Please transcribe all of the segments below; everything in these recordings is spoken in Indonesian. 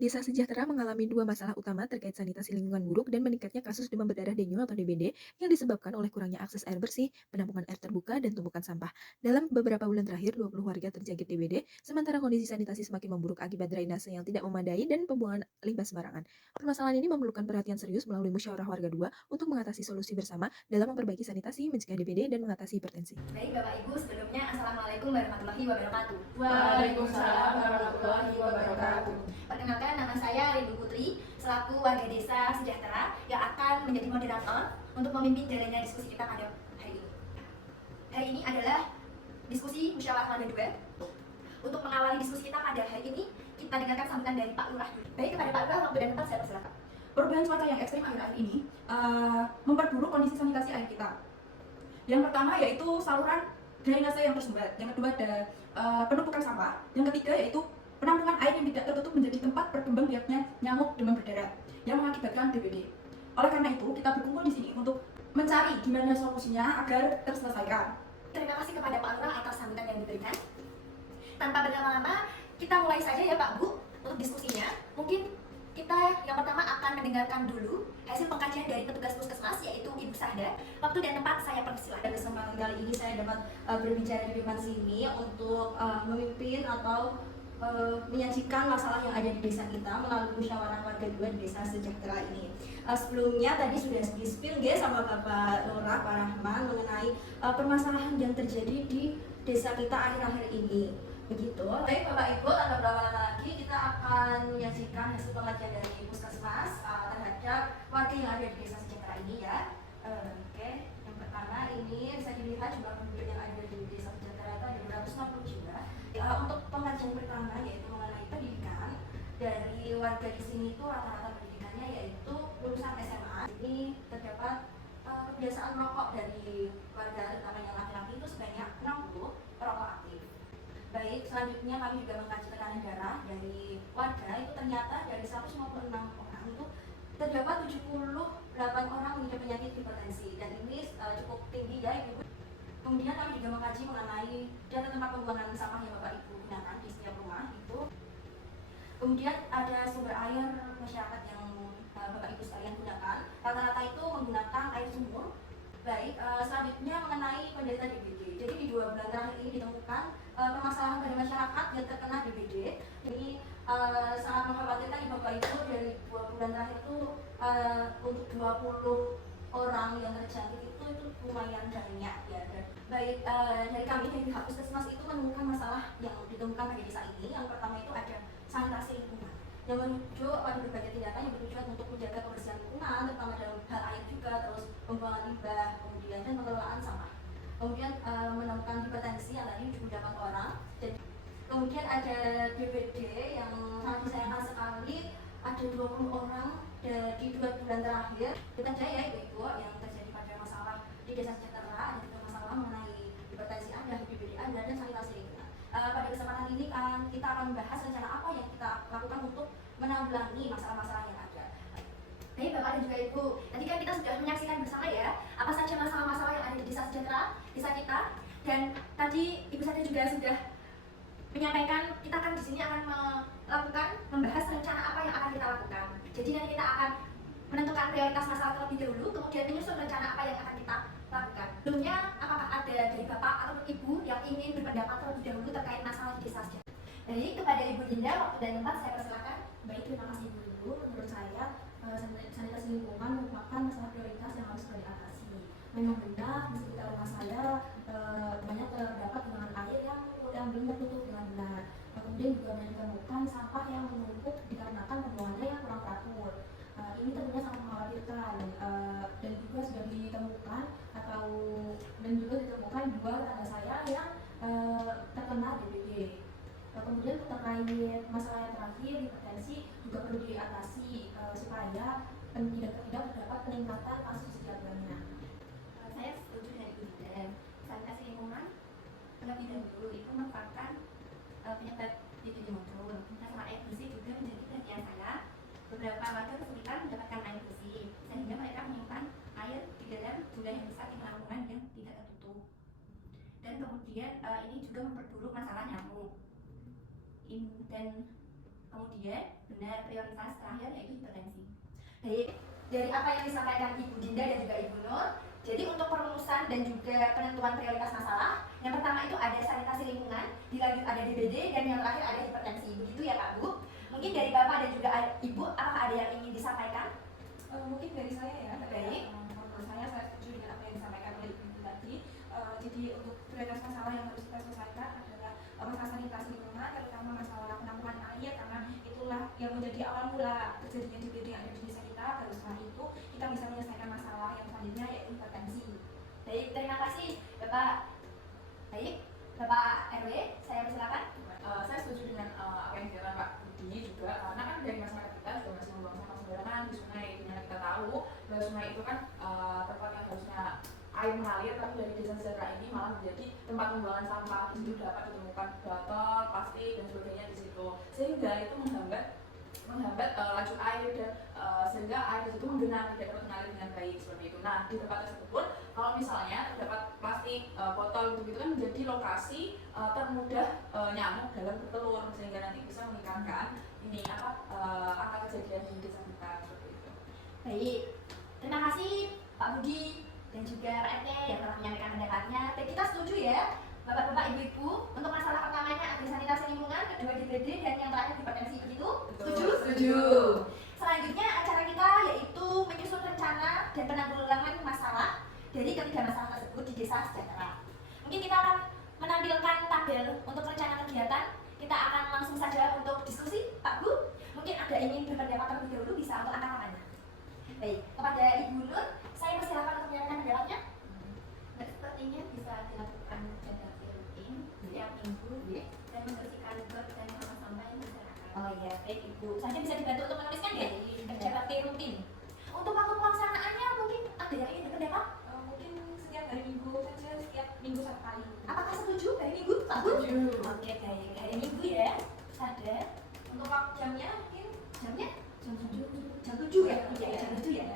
Desa Sejahtera mengalami dua masalah utama terkait sanitasi lingkungan buruk dan meningkatnya kasus demam berdarah dengue atau DBD yang disebabkan oleh kurangnya akses air bersih, penampungan air terbuka, dan tumpukan sampah. Dalam beberapa bulan terakhir, 20 warga terjangkit DBD, sementara kondisi sanitasi semakin memburuk akibat drainase yang tidak memadai dan pembuangan limbah sembarangan. Permasalahan ini memerlukan perhatian serius melalui musyawarah warga dua untuk mengatasi solusi bersama dalam memperbaiki sanitasi, mencegah DBD, dan mengatasi hipertensi. Baik Bapak Ibu, sebelumnya Assalamualaikum warahmatullahi wabarakatuh. Waalaikumsalam warahmatullahi wabarakatuh. Perkenalkan, nama saya Rindu Putri, selaku warga desa Sejahtera yang akan menjadi moderator untuk memimpin jalannya diskusi kita pada hari ini. Hari ini adalah diskusi musyawarah warga 2. Untuk mengawali diskusi kita pada hari ini, kita dengarkan sambutan dari Pak Lurah dulu. Baik, kepada Pak Lurah, waktu dan tempat saya persilakan. Perubahan cuaca yang ekstrim akhir-akhir ini memperburuk kondisi sanitasi air kita. Yang pertama yaitu saluran drainase yang tersumbat. Yang kedua ada penumpukan sampah. Yang ketiga yaitu penampungan air yang tidak tertutup menjadi tempat berkembang biaknya nyamuk demam berdarah yang mengakibatkan DBD. Oleh karena itu, kita berkumpul di sini untuk mencari gimana solusinya agar terselesaikan. Terima kasih kepada Pak Lurah atas sambutan yang diberikan. Tanpa berlama-lama, kita mulai saja ya Pak Bu untuk diskusinya. Mungkin kita yang pertama akan mendengarkan dulu hasil pengkajian dari petugas puskesmas yaitu Ibu Sahda. Waktu dan tempat saya persilahkan. Kesempatan kali ini saya dapat berbicara di depan sini untuk memimpin atau menyajikan masalah yang ada di desa kita melalui musyawarah warga 2 di desa Sejahtera ini. Sebelumnya tadi sudah di-spill sama Bapak Lurah Pak Rahman mengenai permasalahan yang terjadi di desa kita akhir-akhir ini. Begitu. Baik Bapak Ibu, tanpa berlama-lama lagi kita akan menyajikan hasil pengajian dari Puskesmas terhadap warga yang ada di desa Sejahtera ini ya. Oke, yang pertama ini bisa dilihat jumlah penduduk yang ada di desa Sejahtera itu ada 260 jiwa. Untuk pengajian pertama yaitu mengenai pendidikan, dari warga di sini itu rata-rata pendidikannya yaitu lulusan SMA. Ini terdapat kebiasaan merokok dari warga terutama yang laki-laki itu sebanyak 60 perokok aktif. Baik, selanjutnya kami juga mengkaji tekanan darah dari warga itu ternyata dari 156 orang itu terdapat 78 orang mengidap penyakit hipertensi dan ini cukup tinggi ya Ibu. Kemudian kami juga mengkaji mengenai data tempat pembuangan sampah yang Bapak Ibu gunakan di setiap rumah itu. Kemudian ada sumber air masyarakat yang Bapak Ibu sekalian gunakan. Rata-rata itu menggunakan air sumur. Baik, selanjutnya mengenai penderita DBD. Jadi di 2 bulan terakhir ini ditemukan permasalahan dari masyarakat yang terkena DBD. Jadi sangat mengkhawatirkan ya Bapak Ibu, dari 2 bulan terakhir itu untuk 20 orang yang terjangkit itu lumayan banyak ya. Baik, dari kami dari pihak puskesmas itu menemukan masalah yang ditemukan di desa ini. Yang pertama itu ada sanitasi lingkungan yang menuju pada berbagai tindakan yang bertujuan untuk menjaga kebersihan lingkungan, terutama dalam hal air juga, terus pembuangan limbah, kemudian dan pengelolaan sampah. Kemudian menemukan hipertensi yang tadi 78 orang. Dan kemudian ada DBD yang sangat disayangkan sekali, ada 20 orang di 2 bulan terakhir. Kita jaya Ibu yang terjadi pada masalah di desa Sejahtera, ada juga masalah mengenai hipertensi ada, DBD ada, dan sanitasi lingkungan. Pada kesempatan ini kan kita akan membahas rencana apa yang kita lakukan untuk menanggulangi masalah-masalah yang ada. Baik Bapak dan juga Ibu, tadi kan kita sudah menyaksikan bersama ya apa saja masalah-masalah yang ada di desa Sejahtera, desa kita. Dan tadi Ibu Sahda juga sudah menyampaikan kita kan di sini akan membahas rencana apa yang akan kita lakukan. Jadi nanti kita akan menentukan prioritas masalah terlebih dahulu, kemudian menyusun rencana apa yang akan kita lakukan. Sebelumnya, apakah ada dari Bapak atau Ibu yang ingin berpendapat terlebih dahulu terkait masalah di desa Sejahtera? Jadi kepada Ibu Dinda, waktu dan tempat saya persilakan. Baik, terima kasih Ibu. Menurut saya, sanitasi lingkungan merupakan masalah prioritas yang harus diatasi. Memang benar, di sekitar rumah saya banyak terdapat genangan air yang belum tertutup dengan benar. Kemudian juga banyak ditemukan sampah yang menumpuk dikarenakan pembuangannya yang kurang teratur. Ini tentunya sangat mengkhawatirkan, dan juga sudah ditemukan dan juga ditemukan 2 tetangga saya yang terkena DBD. Kemudian terkait masalah yang terakhir, hipertensi juga perlu diatasi supaya tidak terdapat peningkatan kasus setiap bulannya. Saya setuju dengan Ibu Dinda. Sanitasi lingkungan terlebih dahulu itu merupakan penyebab DBD muncul. Masalah air bersih juga menjadi perhatian saya. Beberapa warga kesulitan mendapatkan air bersih sehingga mereka menyimpan air di dalam jumlah yang besar di penampungan yang tidak tertutup. Dan kemudian ini juga memperburuk masalah nyamuk. Dan Kemudian benar prioritas terakhir yaitu hipertensi. Baik, dari apa yang disampaikan Ibu Dinda dan juga Ibu Nur, jadi untuk perumusan dan juga penentuan prioritas masalah, yang pertama itu ada sanitasi lingkungan, dilanjut ada DBD, dan yang terakhir ada hipertensi. Begitu ya Pak Bu? Mungkin dari Bapak dan juga Ibu, apakah ada yang ingin disampaikan? Mungkin dari saya ya, Baik. menurut saya setuju dengan apa yang disampaikan oleh Ibu tadi. Jadi untuk prioritas masalah yang harus kita selesaikan adalah masalah sanitasi lingkungan, terutama masalah penampungan air, karena itulah yang menjadi awal mula terjadinya DBD yang ada di desa kita. Baru setelah itu kita bisa menyelesaikan masalah yang selanjutnya yaitu hipertensi. Baik, terima kasih Bapak. Baik, Bapak RW, saya persilakan. Saya setuju dengan apa yang dikatakan Pak Budi juga, karena kan dari masyarakat kita juga masih membuang sampah sembarangan di sungai. Dimana kita tahu bahwa sungai itu kan tempat yang harusnya air mengalir, tapi dari desa sejahtera ini malah menjadi tempat pembuangan sampah. Di situ dapat ditemukan botol, plastik dan sebagainya di situ, sehingga itu menghambat laju air dan sehingga air di situ menggenang, tidak dapat mengalir dengan baik seperti itu. Nah, di tempat tersebut pun kalau misalnya terdapat plastik, botol gitu kan menjadi lokasi termudah nyamuk dalam bertelur, sehingga nanti bisa meningkatkan angka kejadian di desa kita seperti itu. Baik, terima kasih Pak Budi dan juga Pak RT yang telah menyampaikan pendapatnya. Dan kita setuju ya, Bapak-bapak, Ibu-ibu, untuk masalah pertamanya ada sanitasi lingkungan, kedua DBD, dan yang terakhir hipertensi. Begitu? Setuju? Setuju. Selanjutnya acara kita yaitu menyusun rencana dan penanggulangan masalah dari ketiga masalah tersebut di desa sejahtera. Mungkin kita akan menampilkan tabel untuk rencana kegiatan. Kita akan langsung saja untuk diskusi, Pak Bu. Mungkin ada ingin berpendapat terlebih dahulu, bisa untuk angkat tangannya. Baik, kepada Ibu Nur, saya persilakan untuk menyampaikan pendapatnya. Sepertinya bisa dilakukan regenerasi rutin setiap minggu dan membersihkan got dan sampah-sampah yang berserakan. Oh iya, baik Ibu. Saja bisa dibantu untuk menuliskan ya? Kerja bakti rutin. Untuk waktu pelaksanaannya mungkin ada yang ingin berpendapat? Mungkin setiap hari Minggu saja, setiap minggu satu kali. Apakah setuju hari Minggu? Pak Bu? Oke, baik. Hari Minggu ya. Ada. Untuk waktu jamnya mungkin Jamnya? Jam 7 ya? Iya, jam 7 ya.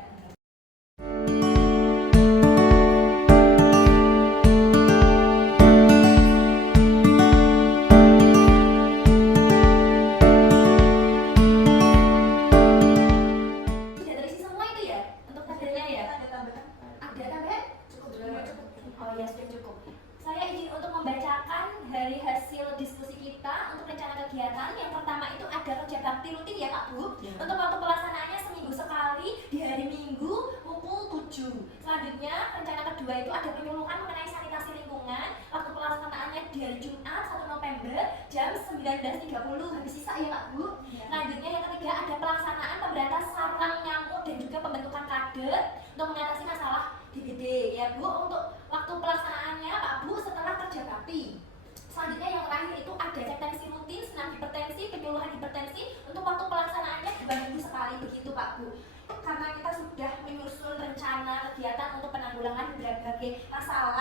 Sudah terisi semua itu ya? Untuk tabelnya ya? ada tambahan. Ada tambahan? Cukup. Oh ya, sudah cukup. Saya izin untuk membacakan dari hasil diskusi kita untuk rencana kegiatan. Yang pertama itu ada kerja bakti rutin ya Pak Bu. Untuk waktu pelaksanaannya seminggu sekali di hari Minggu pukul 7. Selanjutnya rencana kedua itu ada penyuluhan mengenai sanitasi lingkungan. Waktu pelaksanaannya di hari Jumat 1 November jam 19.30. Habis sisa ya Pak Bu. Selanjutnya yang ketiga ada pelaksanaan pemberantasan sarang nyamuk dan juga pembentukan kader untuk mengatasi masalah DBD ya Bu. Untuk waktu pelaksanaannya Pak Bu setelah kerja bakti. Selanjutnya yang terakhir itu ada cek tensi rutin, senam hipertensi, penyuluhan hipertensi. Untuk waktu pelaksanaannya 2 minggu sekali begitu Pak Bu. Karena kita sudah menyusun rencana kegiatan untuk penanggulangan berbagai masalah